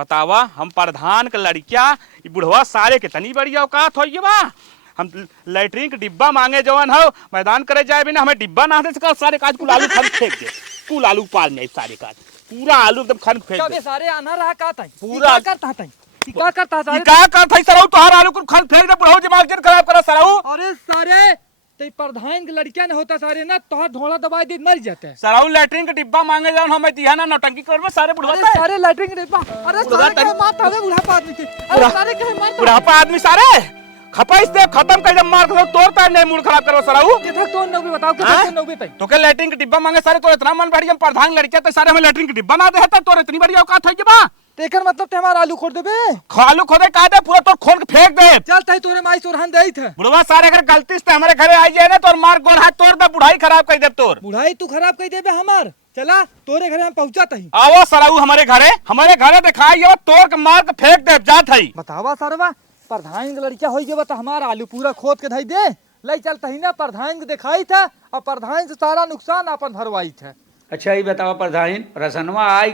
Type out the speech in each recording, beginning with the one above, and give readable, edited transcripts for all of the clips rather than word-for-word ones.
बतावा हम प्रधान के लड़किया बुढ़वा सारे के तनी बड़ी औकात हो बा। हम लैट्रिन के डिब्बा मांगे जवन हो मैदान करे जाए बिना हमें डिब्बा ना दे सका सारे काज कुल आलू खन फेंक दे कुल आलू पाल नहीं सारे काज पूरा आलू एकदम खन फेंक दे सारे आना रहा का ताई पूरा करता ताई का करता सारे का करथई सरऊ तोहार आलू कुल खन फेंक दे बुढ़वा दिमाग जन खराब करा सरऊ। अरे सारे ते प्रधान के लड़किया ने होता सारे ना तोहार ढोला दबाई दे मर जाते सरऊ लैट्रिन के डिब्बा मांगे जवन हमें दिया ना नौटंकी करबे सारे बुढ़वा सारे लैट्रिन के डिब्बा। अरे सारे के मार हवे बुढ़ापा आदमी के। अरे सारे के मार बुढ़ापा आदमी सारे खपाइस दे खत्म कर मार दो तोड़ तार नहीं मूड खराब करो सराऊ कितना तो नौबे बताओ कितना नौबे तई तो के लैट्रिन के डिब्बा मांगे सारे तो इतना मन बढ़ हम प्रधान लड़के तो सारे हमें लैट्रिन के डिब्बा ना दे है तो इतनी बड़ी औकात है बा तेकर मतलब ते हमारा आलू खोद देबे खालू खोदे का दे पूरा तो खोल के फेंक दे चल तई तोरे माई सोरहन देई थे बुढ़वा सारे अगर गलती से हमारे घरे आई जाए ना तो मार गोड़ हाथ तोड़ दे बुढ़ाई खराब कर दे तोर बुढ़ाई तू खराब कर देबे हमार चला तोरे घरे हम पहुंचा तई आओ सराऊ हमारे घरे दिखाई ये तोड़ के मार के फेंक दे जात है बतावा सरवा प्रधान के लड़किया होई जेबा त हमारा आलू पूरा खोद के धई दे ले चल तही ना प्रधान के दिखाई था और प्रधान से सारा नुकसान अपन भरवाई था। अच्छा ये बताओ प्रधान रसनवा आई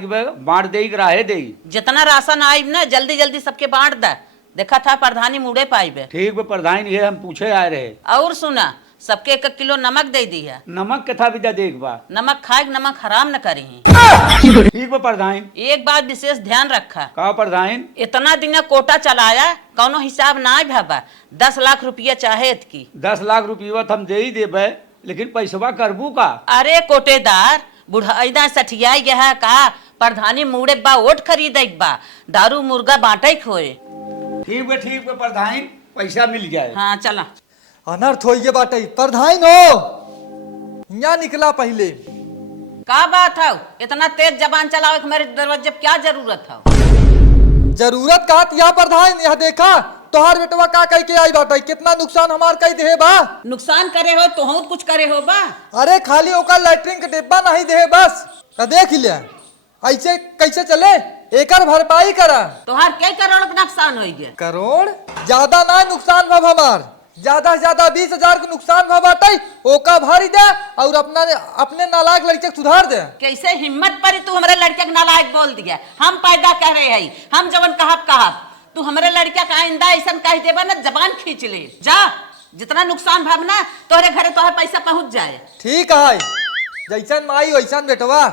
बांट दे राहे दे जितना राशन आई ना जल्दी जल्दी सबके बांट दा देखा था प्रधानी मुड़े पाइबे ठीक बे प्रधान ये हम पूछे आए रहे और सुना सबके 1 किलो नमक दे दी है नमक कथा विदा देख बा नमक खाए नमक हराम न करी ठीक बे प्रधान एक बात विशेष ध्यान रखा का प्रधान इतना दिन कोटा चलाया कौनो हिसाब ना भाबा 10 लाख रुपया चाहेत की 10 लाख रुपया हम दे ही देबे लेकिन पैसवा करबू का अरे कोटेदार बुढ़ाईदा सठिया गया का प्रधानी मुड़े बा ओट खरीद बा दारू मुर्गा बांटे खोए ठीक बे प्रधान पैसा मिल जाए। हाँ चला अनर्थ होई ये बाटे प्रधान हो यहाँ निकला पहले का बात है इतना तेज जबान चलावे के मेरे दरवाजे पे क्या जरूरत है जरूरत का या प्रधान यह देखा तोहार बेटवा का कह के आई बाटे कितना नुकसान हमार कई दे बा नुकसान करे हो तो बहुत कुछ करे हो बा अरे खाली ओका लैट्रिन के डिब्बा नहीं दे बस देख लिया ऐसे कैसे चले एकर भरपाई करा तोहार कई करोड़ का नुकसान हो गया करोड़ ज्यादा ना नुकसान भब हमार ज्यादा से ज्यादा 20,000 के नुकसान भब बाटे ओका भरी दे और अपने नालायक लड़के सुधार दे। कैसे हिम्मत परी तू हमारे लड़के के नालायक बोल दिया हम पैदा कह रहे हैं हम जवन कहा तू हमारे लड़के का आइंदा ऐसा कह देबा ना जबान खींच ले जा जितना नुकसान भावना तोहरे घरे तोहरे पैसा पहुंच जाए। ठीक है जैसन माई वैसन बेटवा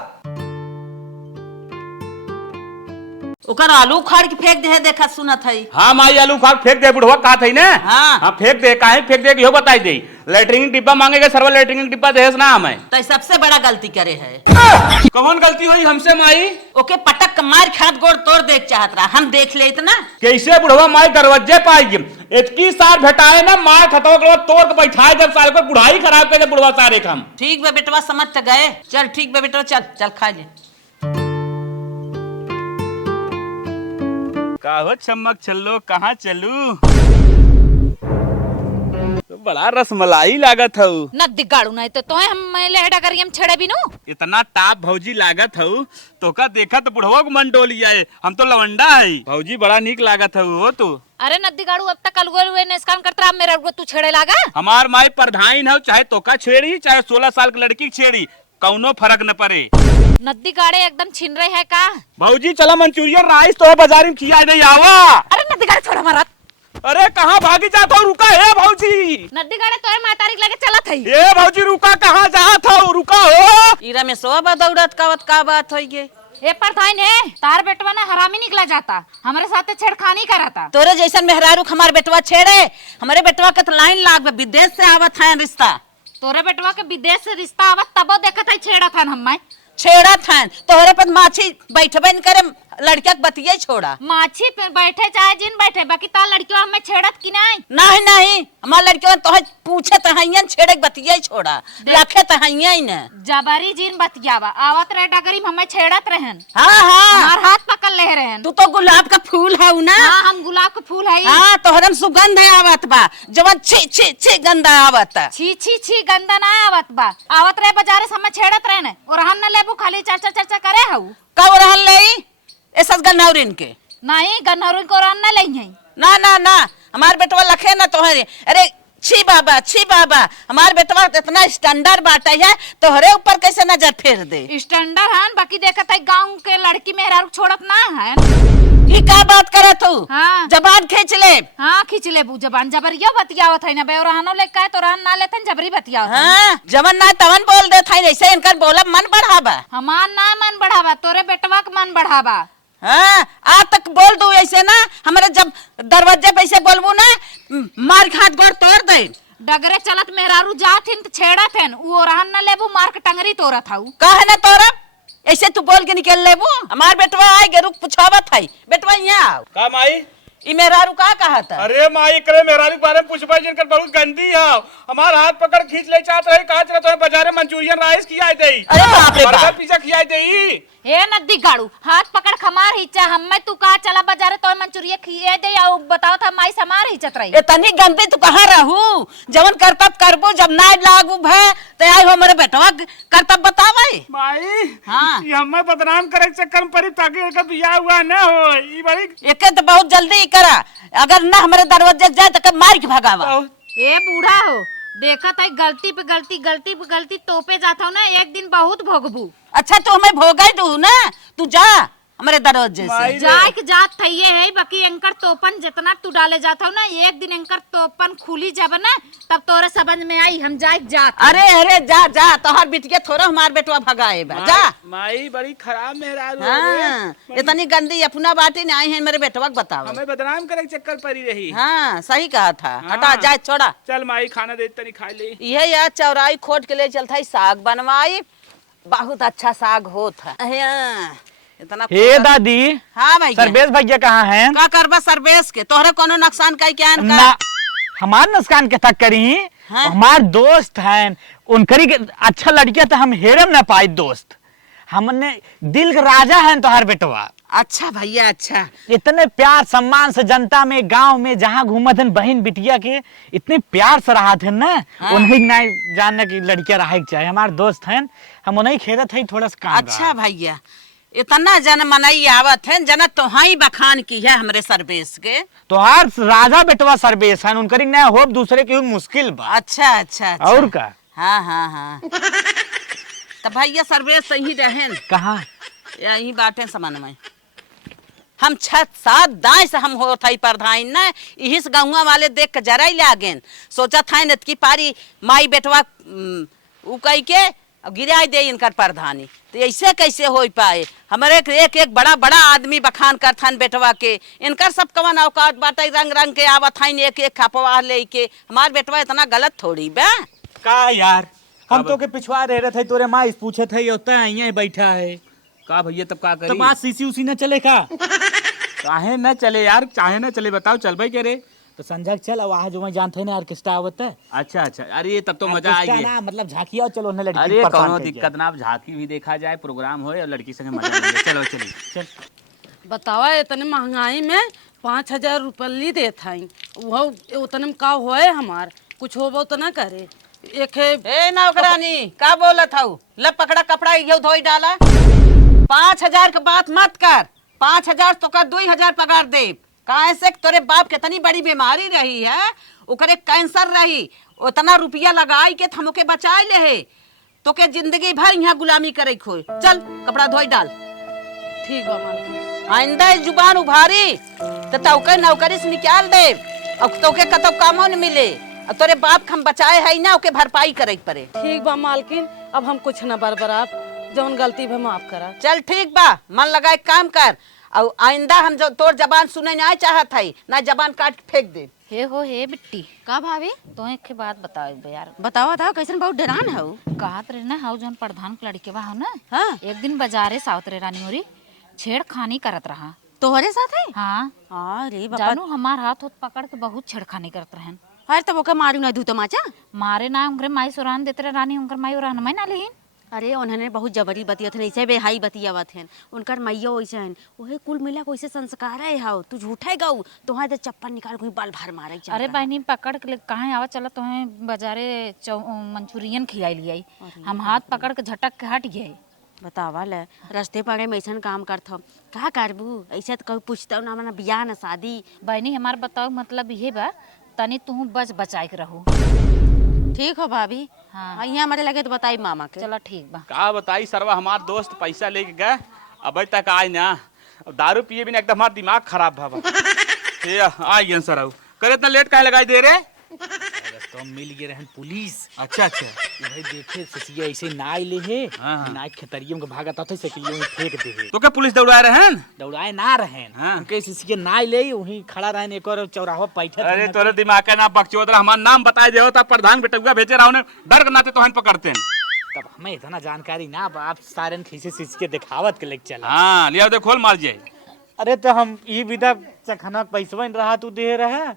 ओकर आलू उखाड़ के फेंक दे देखा सुनत है। हाँ माई आलू उखाड़ फेंक दे बुढ़वा का थई ना हाँ फेंक दे काहे फेंक दे इहो बताई दे लैट्रिन डिब्बा मांगेगा सर्व लैट्रिन डिब्बा देस ना हमें तो सबसे बड़ा गलती करे है कौन गलती हुई हमसे माई ओके पटक मार खात गोड़ तोड़ देख चाहत रहा हम देख ले इतना कैसे बुढ़वा माई दरवाजे पाई इतकी सार भेटाए ना मार खतवा के तोड़ के बैठाए जब सारे को बुढ़ाई खराब कर दे बुढ़वा सारे का हम ठीक बे बेटवा समझ त गए चल ठीक बे बेटवा चल खा ले काहो चमक चलो कहाँ चलू तो बड़ा रसमलाई लागत हूँ नद्दी गाड़ू नहीं तो हम लेहड़ा करी हम छड़े भी नु इतना टाप भौजी लागत हूँ तो का देखा तो बुढ़वा को मन डोली आए हम तो लवंडा है भौजी बड़ा नीक लागत हूँ हो तू अरे नद्दी गाड़ू अब तक अलगुए नेस्कान करता मेरा तू छेड़े लागा हमार माई प्रधान है चाहे तो का छेड़ी चाहे 16 साल की लड़की की छेड़ी कौनो फर्क न पड़े नद्दी गाड़े एकदम छिन रहे है का भौजी चला मंचूरियन राइस तो बाजार में खिया नहीं आवा अरे नद्दी गाड़े छोड़ हमारा अरे कहाँ भागी जाता हूँ रुका है भौजी नद्दी गाड़े तोरे मातारी लगे चला थई ए भौजी रुका कहाँ जात हो रुका हो इरा में सोबा दौड़त का बात होई गे ए प्रधान है तार बेटवा ना हरामी निकला जाता हमारे साथ छेड़खानी कराता तोरे जैसन मेहरारू हमारे बेटवा छेड़े हमारे बेटवा के तो लाइन लाग विदेश से आवत है रिश्ता तोरे बेटवा के विदेश से रिश्ता आवत तबो देखत है छेड़ा था हम छेड़ा था तोहरे पर माछी बैठबे न करे लड़किया के बतिये छोड़ा माछी पे बैठे चाहे जिन बैठे बाकी तार लड़कियों हमें छेड़त की नहीं नहीं हमार लड़कियों तो पूछे तहैयन छेड़े बतिये छोड़ा रखे तहैयन न जबरी जिन बतियावा आवत रहे डगरी हमें छेड़त रहन हाँ हमार हाथ पकड़ ले रहन तू तो गुलाब का फूल है ना हाँ हम गुलाब का फूल है हाँ तोहरम सुगंध आवत बा जवन छी छी छी गंध आवत छी छी छी गंदा ना आवत बा आवत रहे बाजारे से हमें छेड़त रहने और हम न लेबू खाली चर्चा करे हऊ कब रहन लई ऐसा गन्नौरिन के नहीं गन्नौरिन को रहन न लई है ना हमार बेटवा लखे ना तोहरे अरे छी बाबा हमार बेटवा इतना स्टैंडर्ड बाटा है तोहरे ऊपर कैसे नजर फेर दे स्टैंडर्ड है बाकी देखत है गांव के लड़की मेहरारू छोड़त ना है ये का बात करे तू? हाँ। जबान खींच ले। हाँ खींच ले बू जबान जबरिया बतियावत है ना बे रहनो ले का तो रहन ना लेतन जबरी बतियावत है। हाँ जवन ना तवन बोल दे था ऐसे इनकर बोला मन बढ़ावा। हमार ना मन बढ़ावा तोरे बेटवा के मन बढ़ावा। हाँ आज तक बोल दू ऐसे ना हमारे जब दरवाजे पे ऐसे बोलबू ना मार के हाथ गोड़ तोड़ दे। डगरे चलत मेहरारू जात हिन छेड़ा थेन वो रहन ना लेबू मार के टंगरी तोरा थाऊ। काहे ना तोरा ऐसे तू बोल के निकल लेबू। हमार बेटवा आए के रुक पूछावत है बेटवा यहाँ आओ। का माई? ई मेहरारू का कहा था? अरे माई करे मेहरारू के बारे में पूछबा जिनकर बहुत गंदी है। हमार हाथ पकड़ खींच ले चाहत रहे कहा चला तो बाजार में मंचूरियन राइस खियाई देई। अरे बाप रे बर्गर बाप। पिज्जा खियाई देई। ए नद्दी गाड़ू हाथ पकड़ खमार हिचा हम्मे तू कहा चला बाजारे तो मंचूरिया खिए दे या बताओ था माई समार हिचत रही। इतनी गंदी तू कहाँ रहू? जवन करतब करबो जब ना लागू भे तो आई हो मेरे बेटवा करतब बतावे। माई हाँ। ये हमें बदनाम करे के चक्कर में पड़ी ताकि एकर बियाह हुआ ना हो। ई बड़ी एके तो बहुत जल्दी करा अगर ना हमारे दरवाजे जाए तो कब मार के भगावा। ए बूढ़ा हो देखत है गलती पे गलती तोपे जाता ना एक दिन बहुत भोगबू। अच्छा तो हमें भोगाई दू ना तू जा हमारे दरवाजे से। जाए के जात थइए है बाकी एंकर तोपन जितना तू डाले जाता ना एक दिन एंकर तोपन खुली जब ना तब तोरे समझ में आई हम जाए जात। अरे अरे जा जा तोहर बिटिया थोड़ा हमार बेटवा भगाए बा जा। माई बड़ी खराब मेहरारू हाँ इतनी गंदी अपना बातें आई है मेरे बेटवा को बताओ। हमें बदनाम करे के चक्कर पड़ी रही। हाँ सही कहा था। हटा जाए छोड़ा। चल माई खाना दे तनी खा ले। ये यार चौराई खोट के ले चलता है साग बनवाई बहुत अच्छा साग होता है। इतना हे दादी हाँ भाई सरबेश भैया कहाँ हैं? का करबा सरबेश के तोहरे कोनो नुकसान का क्या ना हमार नुकसान के तक करी हाँ? हमार दोस्त हैं उनकरी के अच्छा लड़किया तो हम हेरम ना पाई दोस्त हमने दिल के राजा हैं तोहार बेटवा। अच्छा भैया अच्छा। इतने प्यार सम्मान से जनता में गांव में जहाँ घूमत हैं बहन बिटिया के इतने प्यार से रहा थे ना। हाँ। उन्हें नहीं जानने की लड़कियां रहे के चाहे हमारे दोस्त हैं हम उन्हें खेलत है थोड़ा सा काम अच्छा भैया इतना जन मनाई आवत है जन तोहाई बखान की है हमरे सरबेश के। तोहार राजा बेटवा सरबेश हैं उनकरी नया होप दूसरे की मुश्किल बा। अच्छा अच्छा अच्छा। और का हाँ हाँ हाँ तो भैया सरबेश सही रहे कहाँ यही बातें समझ में हम 6-7 दाएं से हम होत हई प्रधान ना यही से गाँव वाले देख के जरा ही लागे सोचा था न की पारी माई बेटवा उ कह के गिराई दे इनकर प्रधानी तो ऐसे कैसे हो पाए। हमारे एक एक बड़ा बड़ा आदमी बखान कर थान बेटवा के इनकर सब कवन औकात बाटे रंग रंग के आवत हईन एक एक खपवा ले के हमार बेटवा इतना गलत थोड़ी बे। का यार हम तो के पिछवा रह रहे थे तोरे माँ पूछे थे होता है यहाँ बैठा है का भैया तब का करी? तो बात सीसी उसी न चले का चाहे न चले यार चाहे न चले बताओ चल भाई करे। तो संजय चल वहाँ जो मैं जानते हैं ना ऑर्केस्ट्रा आवत है। अच्छा अच्छा अरे तब तो मजा ऑर्केस्ट्रा आएगी। ना मतलब झांकिया चलो न लड़की अरे परेशान कोनो कर दिक्कत ना आप झांकी भी देखा जाए प्रोग्राम हो और लड़की संगे मजा लेंगे। चलो चलिए चल। बतावा इतने महंगाई में 5,000 रुपये देत हई वो उतने में का होए हमार कुछ होबो तो ना करे। एक ए नौकरानी का बोलत हूँ ले पकड़ा कपड़ा ये धोई डाला 5,000 के बात मत कर 5,000 तो कर 2,000 पगार दे। काहे से तोरे बाप कितनी बड़ी बीमारी रही है ओकरे कैंसर रही उतना रुपया लगाई के हमके बचाए ले है तो के जिंदगी भर यहाँ गुलामी करे खोए। चल कपड़ा धोई डाल। ठीक बा मालकिन। आइंदा इस जुबान उभारी तो तौके नौकरी से निकाल दे और तोके कतब कामों न मिले और तोरे बाप हम बचाए है ना ओके भरपाई करे पड़े। ठीक बा मालकिन अब हम कुछ न बरबराब जौन गलती भी माफ करा। चल ठीक बा मन लगा काम कर और आइंदा हम जो तोर जबान सुने ना चाहत है ना जबान काट के फेंक दे। हे बिट्टी का भाभी तो एक के बात बताओ एक यार। बतावा था कैसन बहुत डरान है कहत रहे ना हाउ जोन प्रधान के लड़के बा हो ना। हाँ? एक दिन बाजारे सावत रे रानी मोरी छेड़खानी करत रहा तोहरे साथ है। हाँ अरे बाबा जानू हमार हाथ पकड़ के बहुत छेड़खानी करत रहन। अरे तब ओके मारू ना धू तमाचा मारे ना उनके माई सुरान देते रहे रानी उनकर माई उरान मैं ना लेहिन। अरे उन्होंने बहुत जबरी बतियत है ऐसे बेहाई बतियावत है उनकर मैया वैसे हैं वही कुल मिला वैसे संस्कार है हाउ तू झूठे गाऊ तुहां तो चप्पल निकाल कोई बाल भर मारे। अरे बहनी पकड़ के कहाँ आवा चला तुम्हें बाजारे मंचूरियन खियाई लियाई हम हाथ पकड़ के झटक के हट गए। बतावा ले रास्ते पड़े में ऐसा काम करता का करबू ऐसे तो कभी पूछता ना मना बियाह ना शादी। बहनी हमार बताओ मतलब ये बा तनी तू बच बचाए के रहो। ठीक हो भाभी। हाँ यहाँ हमारे लगे तो बताई मामा के। चलो ठीक बा। का बताई सरवा हमार दोस्त पैसा लेके गए अभी तक आए ना अब दारू पिए बिना एकदम हमारा दिमाग खराब बाबा। ये आई सर आओ करे इतना लेट काहे लगाई दे रे? तो मिल गए रहन पुलिस। अच्छा अच्छा वही देखे ससिया ऐसे नाई ले है, हाँ। नाई खेतरियों के भागत आते सकिलियों में फेंक दे है। तो क्या पुलिस दौड़ाए रहे हैं? दौड़ाए ना रहन, हाँ। उनके ससिया नाई ले वही खड़ा रहन एक और चौराहा बैठा। अरे तोरे दिमाग का ना बकचोदरा हमारा नाम बताए दे होता प्रधान बेटुआ भेजे रहा उन्हें डर के नाते तो हम पकड़ते हैं। तब हमें इतना जानकारी ना बा, आप सारे खीसे ससिया दिखावत के लेके चला। हाँ लिया दे खोल मार जाए। अरे तो हम ई विदा चखना पैसा रहा तू दे रहा।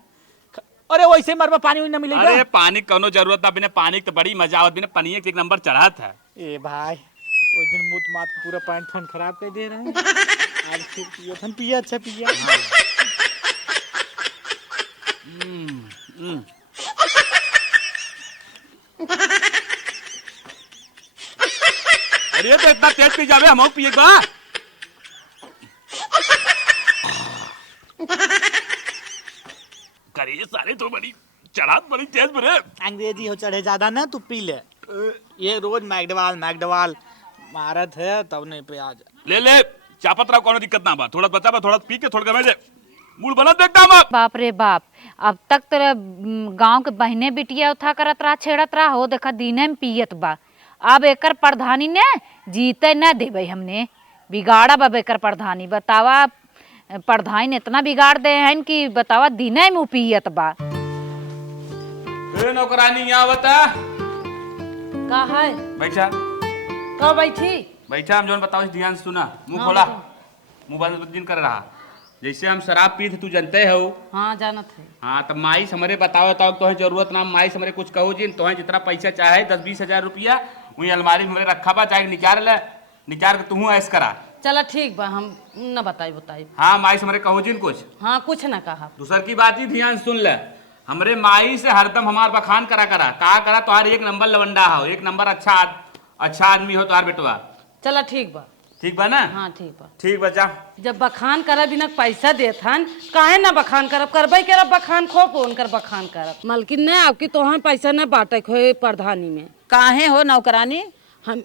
अरे वैसे मरबा पानी न मिलेगा। अरे पानी कोनो जरूरत ना, बिना पानी के तो बड़ी मजा आवत, बिना पानी के एक नंबर चढ़ा था। ए भाई उस दिन मुत मात पूरा पैंट फोन खराब कर दे रहे हैं। आज फिर पिया थन पिया अच्छा पिया। अरे तो इतना तेज पी जावे हम पिए बा। करे सारे तो बड़ी चढ़ात बड़ी तेज बरे। अंग्रेजी हो चढ़े ज्यादा ना तू पी ले। ये रोज मैकडवाल मारत है तब नहीं पे आज। ले चापत रहा कोनो दिक्कत ना बा, थोड़ा बचा बा, थोड़ा पी के थोड़ा गमे दे मूड बना देखता हम। बाप रे बाप, अब तक तेरा गांव के बहने बिटिया उठा करत रहा छेड़त रहा हो, देखा दीने में पियत बा। अब एकर प्रधानी ने जीते न देवे, हमने बिगाड़ा बा एकर प्रधानी। बतावा प्रधान इतना बिगाड़ दे हैं कि बतावा दीने में पियत बा। ए नौकरानी यहाँ बता। का है? बैठा का बैठी? बैठा हम जोन बताओ ध्यान से सुना। मुंह खोला, मुंह बंद दिन कर रहा। जैसे हम शराब पी थे तू जानते हो। हाँ जानत है। हाँ तब माई हमरे बताओ तो जरूरत ना, माई हमरे कुछ कहो जिन तो जितना पैसा चाहे 10-20 हजार रुपया वही अलमारी में रखा बा, चाहे निकाल के तू ऐस करा। चला ठीक बा, हम न बताई। हाँ माई हमरे कहो जिन कुछ। हाँ कुछ न कहा। दूसर की बात ही ध्यान सुन ले, हमरे माई से हरदम हमार बखान करा करा तुम्हारी एक नंबर लवंडा हो, एक नंबर अच्छा आदमी हो तुम्हार बेटवा। चला ठीक बा। ठीक बा ना? हाँ ठीक बा। ठीक बच्चा। जब बखान करब बिना पैसा देत हन काहे ना बखान करब, करबे करब बखान खूब उनकर बखान करब। मलकिन ने आपकी तोहन पैसा न बाटे खोए प्रधानी में। काहे हो नौकरानी? हम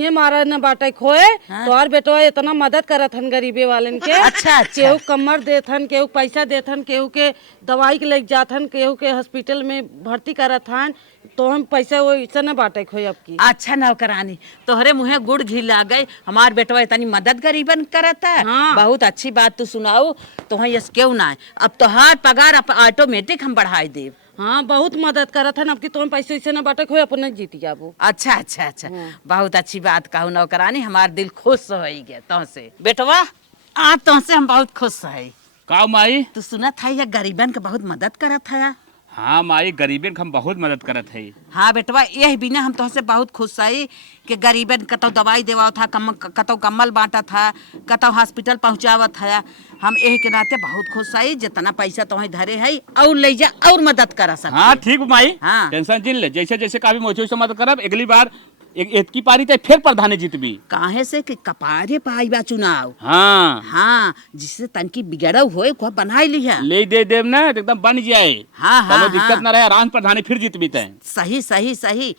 ये मारा न बाटे खोए। तोहर बेटवा इतना मदद करत हन गरीबे वालन के। अच्छा। केहू कमर देत हन, केहू पैसा देत हन, केहू के दवाई के लेके जात हन, केहू के हॉस्पिटल में भर्ती करत हन। तो हम पैसा वो ऐसा न बाटे खोए अब की। अच्छा नौकरानी, तोहरे मुँहे गुड़ घी ला गए, हमार बेटवा इतनी मदद गरीबन करता है। हाँ। बहुत अच्छी बात तू सुनाओ। तो यस क्यों ना है, अब तोहार पगार ऑटोमेटिक हम बढ़ाई देव। हाँ बहुत मदद करत हन, अब की तुम पैसे ऐसे न बाटे खोए अपने जीती जाबो। अच्छा, बहुत अच्छी बात कहू नौकरानी, हमार दिल खुश हो गया तुमसे बेटवा। आज तुमसे हम बहुत खुश है। का माई? तू सुना था या गरीबन के बहुत मदद करत है। हाँ माई गरीबन के हम बहुत मदद करत है। हाँ बेटवा, यही बिना हम तुमसे बहुत खुश है कि गरीबन कतौ दवाई देवा था, कतौ कम्बल बांटा था, कतौ हॉस्पिटल पहुँचावत है। हम यही के नाते बहुत खुश है, जितना पैसा तुम्हें धरे है और ले जा और मदद करा सकते। हाँ ठीक माई। हाँ। टेंशन जिन ले, जैसे जैसे काफी मोचे से मदद करब। अगली बार एक की पारी ते फिर प्रधानी जीतबी। काहे से कि कपारे पाई बा चुनाव। हाँ जिससे तनकी बिगड़ा होए को बनाई लिया ले दे देव ना एकदम बन जाए। हाँ, कोनो दिक्कत ना रहे, आराम प्रधानी फिर जीतबी ते। सही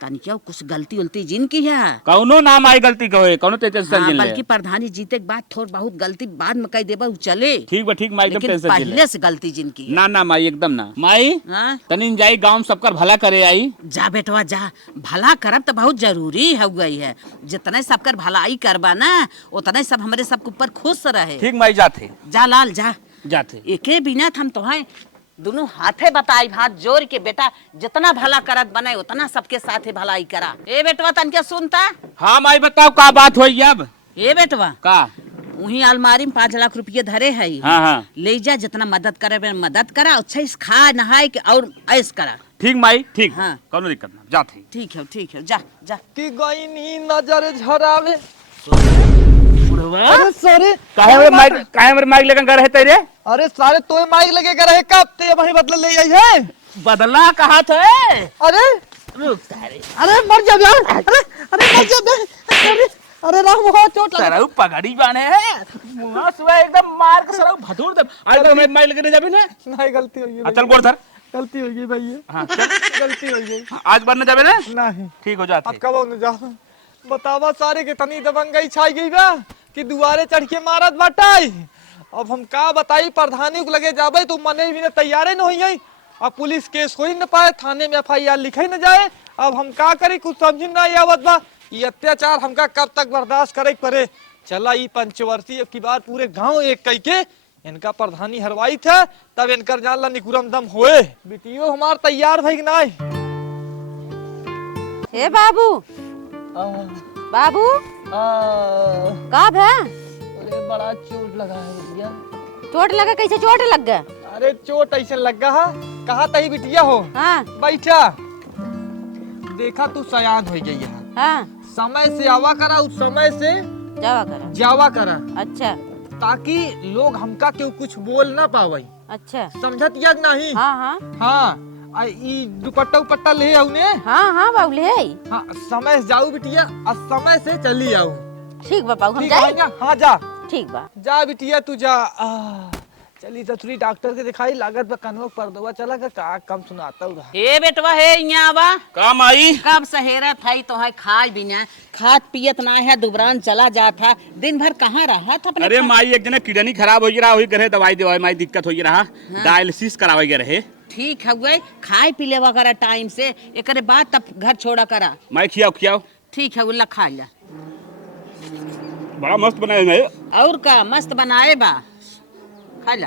तनिक कुछ गलती उलती जिन की है। कौनो नाम आई गलती कहो, कौनो टेंशन जिन ले। बल्कि प्रधानी जीते के बाद थोड़ बहुत गलती बाद में कह देबा चले। ठीक बा ठीक माई, एकदम लेकिन टेंशन जिन ले। पहले से गलती जिन की है। ना माई एकदम ना। माई हाँ? तनी जाई गांव सबकर भला करे आई। जा बेटवा जा, भला करब तो बहुत जरूरी हो गई है। जितने सबकर भलाई करबा ना उतने सब हमारे सबके ऊपर खुश रहे। ठीक माई जाते। जा लाल जा जाते। एके बिना हम तुम्हें दोनों हाथे बताई, हाथ जोड़ के बेटा जितना भला करत बने उतना सबके साथे भलाई करा। ए बेटवा तन क्या सुनता? हाँ माई बताओ का बात होई अब? ए बेटवा का वही अलमारी में 5 लाख रुपये धरे है। हाँ। ले जा, जितना मदद करे मदद करा, अच्छा इस खा नहाए के और ऐस करा। ठीक माई ठीक। हाँ। कौनो दिक्कत ना, जाते। ठीक है जा। कि गई नी नजर झरावे। अरे सॉरी। काहे हमरे माइक लेकर गए रहते रे? अरे सारे तोय माइक लगेगा रहे कब ते वही बदला ले आई है। बदला कहा थे? अरे अरे मर जा यार। अरे मर जा। अरे राम हो चोट लगा। सरऊ पगड़ी बाने है, मुंह सुबह एकदम मार के सरऊ भटूर दे। आज तक मैं माइक लेके जाबी ना। नहीं गलती हो गई। चल गोड़ धर। गलती हो गई भैया। हां चल गलती हो गई। आज बनने जाबे ना? नहीं ठीक हो जाते। अब कब न जा। बतावा सारे के तनी दबंगई छाई गई बा कि दुआरे चढ़ के मारत बाटाई। अब हम का बताई, प्रधानी को लगे जाबे तो मने भी तैयारे न होई। अब पुलिस केस हो ही न पाए, थाने में FIR लिखे न जाए। अब हम का करी, कुछ समझ न आवत बा। ये अत्याचार हमका कब तक बर्दाश्त करे पड़े। चला ई पंचवर्षीय की बार पूरे गांव एक कई के इनका प्रधानी हरवाई था, तब इनकर जानला निकुरम दम होए। बिटियो हमार तैयार भई नाई। हे बाबू, बाबू का भै? अरे बड़ा चोट लगा है भैया। चोट लगा? कैसे चोट लग गया? अरे चोट ऐसे लगा है। कहा तही बिटिया हो? हाँ बैठा। देखा तू सयान हो गई है। हाँ समय से आवा करा, उस समय से जावा करा। जावा करा, अच्छा ताकि लोग हमका क्यों कुछ बोल ना पावे। अच्छा समझत याद नहीं? हाँ हाँ हाँ। ई दुपट्टा उपट्टा ले आऊ ने। हाँ हाँ बाबू ले आई। हाँ समय से जाऊ बिटिया, और समय से चली आऊ। ठीक बा बाबू, हम ठीक है जाए। ना? हाँ जा। ठीक बा। जा बिटिया तू जा। चली ससुरी डॉक्टर के दिखाई, लागत बा कनवा पर दवा चला का कम सुनाता हूँ। हे बेटवा हे यहाँ आवा। काम आई कब सहेरा था तो है खाए बिना खात पियत ना है, दुबरान चला जाता। दिन भर कहाँ रहा था अपने? अरे माई एक जने किडनी खराब हो रहा, वही करे दवाई दवाई माई दिक्कत हो रहा। डायलिसिस करावे गए रहे। ठीक है, खाए पी ले वगैरह टाइम से, एक बाद तब घर छोड़ा करा। माई खियाओ खियाओ। ठीक है, उल्ला खा लिया। बड़ा मस्त बनाए है। और का मस्त बनाए बा, खा ला।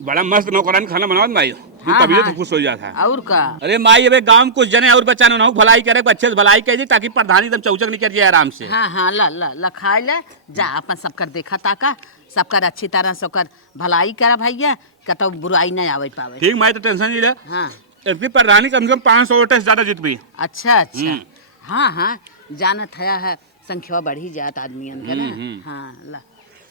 बड़ा मस्त नौकरानी खाना बनाओ माई। हाँ, तबीयत हाँ। खुश हो जाता है। और का? अरे माई अब गांव में कुछ जने और बच्चा ने भलाई करे, अच्छे से भलाई कर दी, ताकि प्रधानी एकदम चौचक निकल जाए आराम से। हाँ हाँ ला ला ला खा ला। जा अपन सबकर देखा ताका, सबकर अच्छी तरह से ओकर भलाई करा भैया, कतो बुराई नहीं आवे पावे। ठीक माई तो टेंशन नहीं ले। हाँ इसकी प्रधानी कम से कम 500 वोट से ज्यादा जीत गई। अच्छा अच्छा। हाँ हाँ जानत है संख्या बढ़ी जात आदमियन के ना। हाँ ला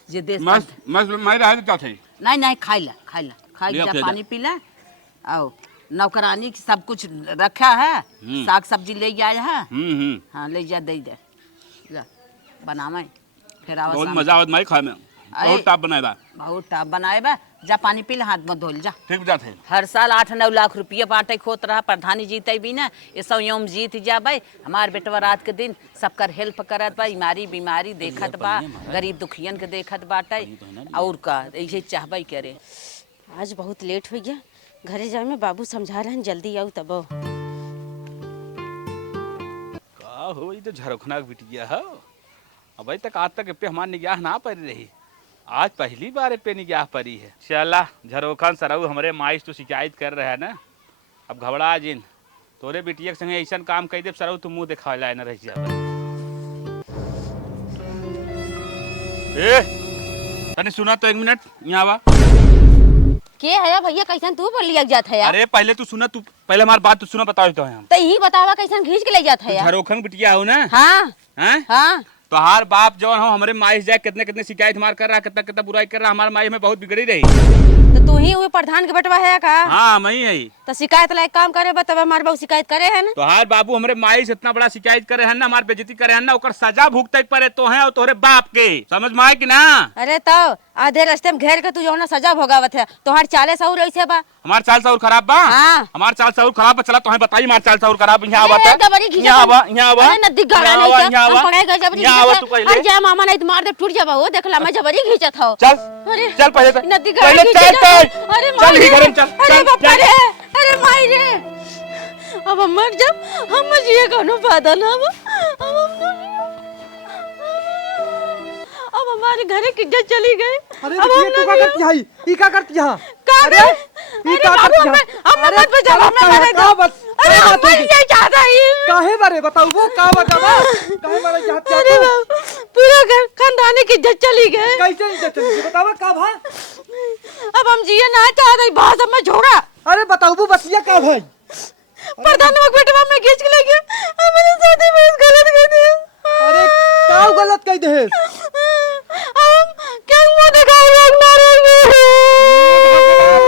जे देश मस्त मस्त माई रहा तो क्या थे। नहीं नहीं खाई ला खाई ला खाई लिया जा, फिर पानी पी ला। आओ नौकरानी की सब कुछ रखा है, साग सब्जी ले आया है। हाँ ले जा दे दे, ला बनावे फिर आवा। बहुत शाम मजा आवत माई खाए में। बहुत टाप बनाए बा। बहुत टाप बनाए बा। जा पानी पी ला, हाथ में धोल जा। ठीक जाते। हर साल 8-9 लाख रुपया बांटे खोत रहा, प्रधानी जीते भी ना, ये सब योम जीत जाबे। हमार बेटवा रात के दिन सबकर हेल्प करत बा, बीमारी बीमारी देखत बा, गरीब दुखियन के देखत बाटे। और का यही चाहबे करे। आज बहुत लेट हो गया, घरे जाए में बाबू समझा रहे हैं जल्दी आओ तब। का हो, ये तो झरखना बिटिया है। अभी तक आज तक पे हमार निगाह ना पड़ी रही, आज पहली बार पे निगाह पड़ी है। चला झरोखन सरऊ हमारे माइस तो शिकायत कर रहा है ना, अब घबरा जिन तोरे बिटिया के संगे ऐसा काम कह दे सरऊ, तू मुंह देखा लाए न रह जाए। तने सुना तो 1 मिनट यहाँ आवा। के है भैया? कैसन तू बोल लिया जात है? अरे पहले तू सुना, तू पहले हमारी बात तो सुना, बताओ तो हम। तो यही बतावा कैसन खींच के ले जात है? झरोखन बिटिया हो ना? हाँ हैं? हाँ तो हर बाप जवन हो हमारे माई जाए कितने कितने शिकायत हमार कर रहा, कितना कितना बुराई कर रहा, हमारे माई हमें बहुत बिगड़ी रही। तो तू ही हुए प्रधान के बेटवा है का? हाँ मैं ही है। तो शिकायत लायक काम करे बा, तब हमारे बाबू शिकायत करे है ना। तो हर बाबू हमारे माई से इतना बड़ा शिकायत करे है ना, हमारे बेइज्जती करे है ना, ओकर सजा भुगते पड़े तो है और तोहरे बाप के, समझ में आए कि ना? अरे तो आधे रास्ते में घेर के तू जो ना सजा भोगावत है, तोहार चाले सौर ऐसे बा। हमार चाल साउर खराब बा। हाँ। हमार चाल साउर खराब बा। चला तुम्हें बताइए हमार चाल साउर खराब। यहाँ आवा अरे गबरी खींचा यहाँ तू। आवा, यहाँ आवा, अरे नदी गाड़ा यहाँ नहीं आवा, क्या? यहाँ हम आवा, पढ़ाई कर जबरी यहाँ आवा तू खींचा। पहले। अरे जा मामा नहीं तो मार दे टूट जाबा। वो देखला मैं जबरी खींचत हो। चल अरे चल पहले से। नदी गाड़ा पहले खींचा चल जा। चल अरे चल माई ही रे। घरे में चल अरे चल बापा चल। रे, अरे माई रे, अब हम मर जब हम जिए कौनो फायदा ना अब हमारे घरे की इज्जत चली गई। अरे अब बिटिया हम तू ना का जियो। करती है? ई का करती है? का अरे अरे ई का बाबू करती है? हम मत बचा, हम ना मरे का बस अरे हम मर जाए चाहता ही। काहे बारे बताओ, वो का बतावा? काहे मारे चाहती अरे है? बाबू पूरा घर खानदानी की इज्जत चली गई। कैसे इज्जत चली बतावा का भाई? अब हम जिए ना चाहते, भाषा में छोड़ा। अरे बताओ वो बसिया का भाई? प्रधान बेटवा में खींच के ले गया, हमारे साथ में गलत कर दिया। अरे का गलत कह दे? हम क्या मुंह दिखाओ, लोग मारेंगे।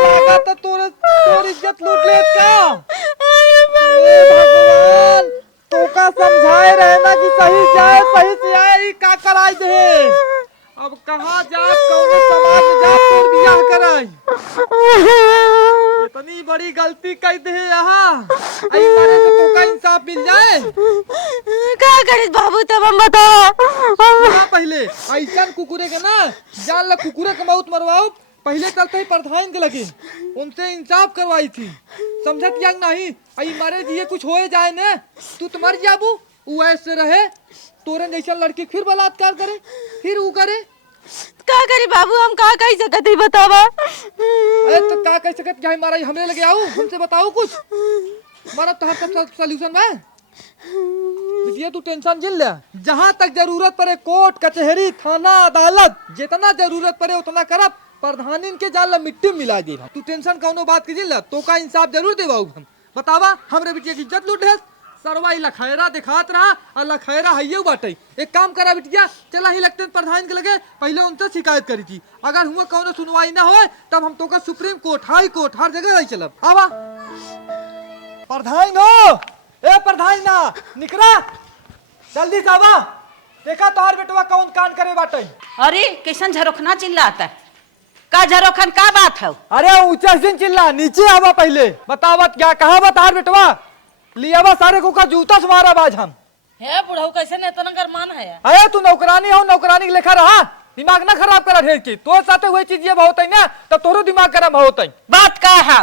लगा तो तोर इज्जत लूट ले का। अरे हे भगवान, तो का समझाए रहे ना कि सही जाए सही से आए, ई का कराई दे? अब कहाँ जा, कौन समाज में जा तोर बियाह कराई? इतनी बड़ी गलती कर दे यहाँ आई मारे तो का इंसाफ मिल जाए। का करी बाबू तब हम बताओ। हाँ, पहले ऐसा कुकुरे के ना जान ला कुकुरे के मौत मरवाओ। पहले चलते ही प्रधान के लगे उनसे इंसाफ करवाई थी, समझत या नहीं। आई मारे जी कुछ हो जाए न तू तो मर जाबू, वो ऐसे रहे तोरे जैसा लड़की फिर बलात्कार करे फिर वो करे। का करी बाबू हम का कह सकत ही बतावा। अरे तो का कह सकत क्या मारा हमरे लगे आओ हमसे बताओ कुछ मारा तो सब सॉल्यूशन में बिटिया तू टेंशन जिल ले। जहाँ तक जरूरत पड़े कोर्ट कचहरी थाना अदालत जितना जरूरत पड़े उतना करब। प्रधानी के जाल मिट्टी मिला दे तू टेंशन कौनो बात की जिल तो का इंसाफ जरूर देवाऊ हम। बतावा हमरे बिटिया की इज्जत लूट है सरवा लखैरा दिखात रहा और लखैरा है बाटे। एक काम करा बिटिया चला ही लगते प्रधान के लगे पहले उनसे शिकायत करी थी। अगर हुआ कौनो सुनवाई ना हो तब हम तो का सुप्रीम कोर्ट हाई कोर्ट हर जगह नहीं चलब। आवा प्रधान हो ए प्रधान ना निकरा जल्दी से आवा देखा तोहर बेटवा कौन कांड करे बाटे। अरे किशन झरोखना चिल्लाता है का झरोखन का बात है। अरे ऊंचा से चिल्ला नीचे आवा पहले बतावत क्या कहा बतार बेटवा लियावा सारे को का जूता से मारा बाज हम। हे बुढ़ऊ कैसे ने इतना गरमान है। अरे तू नौकरानी हो नौकरानी के लेखा रहा दिमाग ना खराब करा ढेर की तो साथे हुई चीज ये बहुत है ना तो तोरो दिमाग गरम होता है। बात का है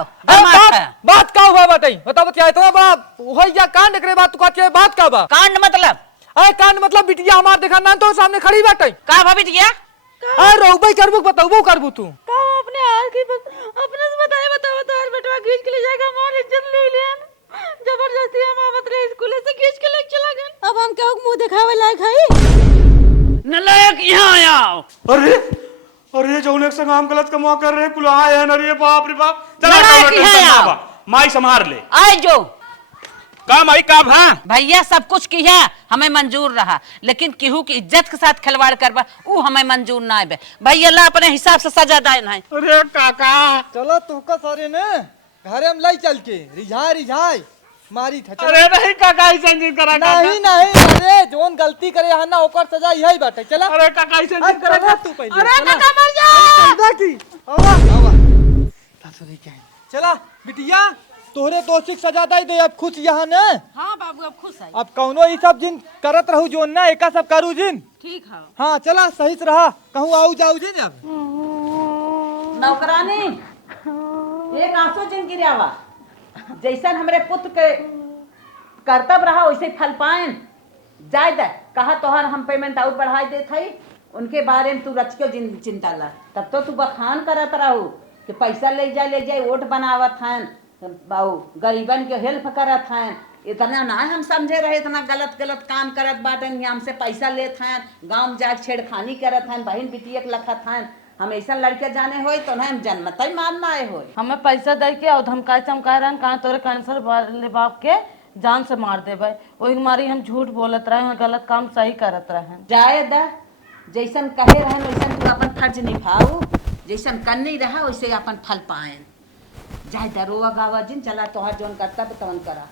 बात का हुआ बताई बताओ क्या इतना बाप हो या कांड करे बात तू कहती है बात का बा कांड मतलब। अरे कांड मतलब बिटिया हमार देखा ना तो सामने खड़ी बैठे का भाभी दिया अरे रोबई करबू बताओ करबू तू का अपने हाल की अपने से बताओ तो हर बेटवा खींच के ले जाएगा मोर इज्जत ले लिया जबरदस्ती हम आवत रहे स्कूल से खींच के ले चला गया। अब हम क्या मुंह दिखावे लायक है नलायक यहाँ आओ। अरे अरे जौन एक से काम गलत कमा कर रहे कुल आए हैं अरे बाप रे बाप। नलायक ही है यार। माई संभार ले आए जो का माई का भा भैया सब कुछ किया हमें मंजूर रहा लेकिन केहू की इज्जत के साथ खिलवाड़ करवा वो हमें मंजूर ना है। भैया ला अपने हिसाब से सजा दें है। अरे काका चलो तुका सारे ने घरे हम लाई चल के रिझाई मारी था। अरे नहीं काका ऐसा नहीं करा नहीं नहीं अरे जोन गलती करे हना ओकर सजा यही बाटे चला। अरे काका ऐसा नहीं करा तू पहले अरे काका मर जा की आवा आवा सासुरी क्या चला बिटिया तोहरे दोषी सजा दे अब खुश यहाँ ने। हां बाबू अब खुश है। अब कौनो ये सब जिन करत रहू जोन ना एका सब करू जिन ठीक है। हाँ चला सही से रहा कहूँ आऊ जाऊ जिन अब नौकरानी एक आंसू जिन गिरावा जैसन हमरे पुत्र के कर्तव्य रहा वैसे फल पाएन जाय दे कहा तोहर हम पेमेंट और बढ़ाई देत हई उनके बारे में तू रच के चिंता ला। तब तो तू बखान करत रहू कि पैसा ले जाए वोट बनावत हैं बाऊ गरीबन के हेल्प करत हैं। इतना ना हम समझे रहे इतना गलत गलत काम करत बाटन हमसे पैसा लेत हैं गांव जा छेड़खानी करत हैं बहन बिटिया के लखत हैं। हम ऐसा लड़के जाने होई तो हम जन्मत ही मानना आए होई। हमें पैसा दे के और धमकाए चमकाए रहन कहाँ तोरे कैंसर ले बाप के जान से मार देबे वही मारी हम झूठ बोलत रहे गलत काम सही करत रहे। जाए दा जैसन कहे रहन वैसन तू अपन फर्ज निभाऊ जैसन करनी रहा वैसे अपन फल पाए। जाए दा रोआ गावा जिन चला तोहर जोन कर्तव्य तवन करा।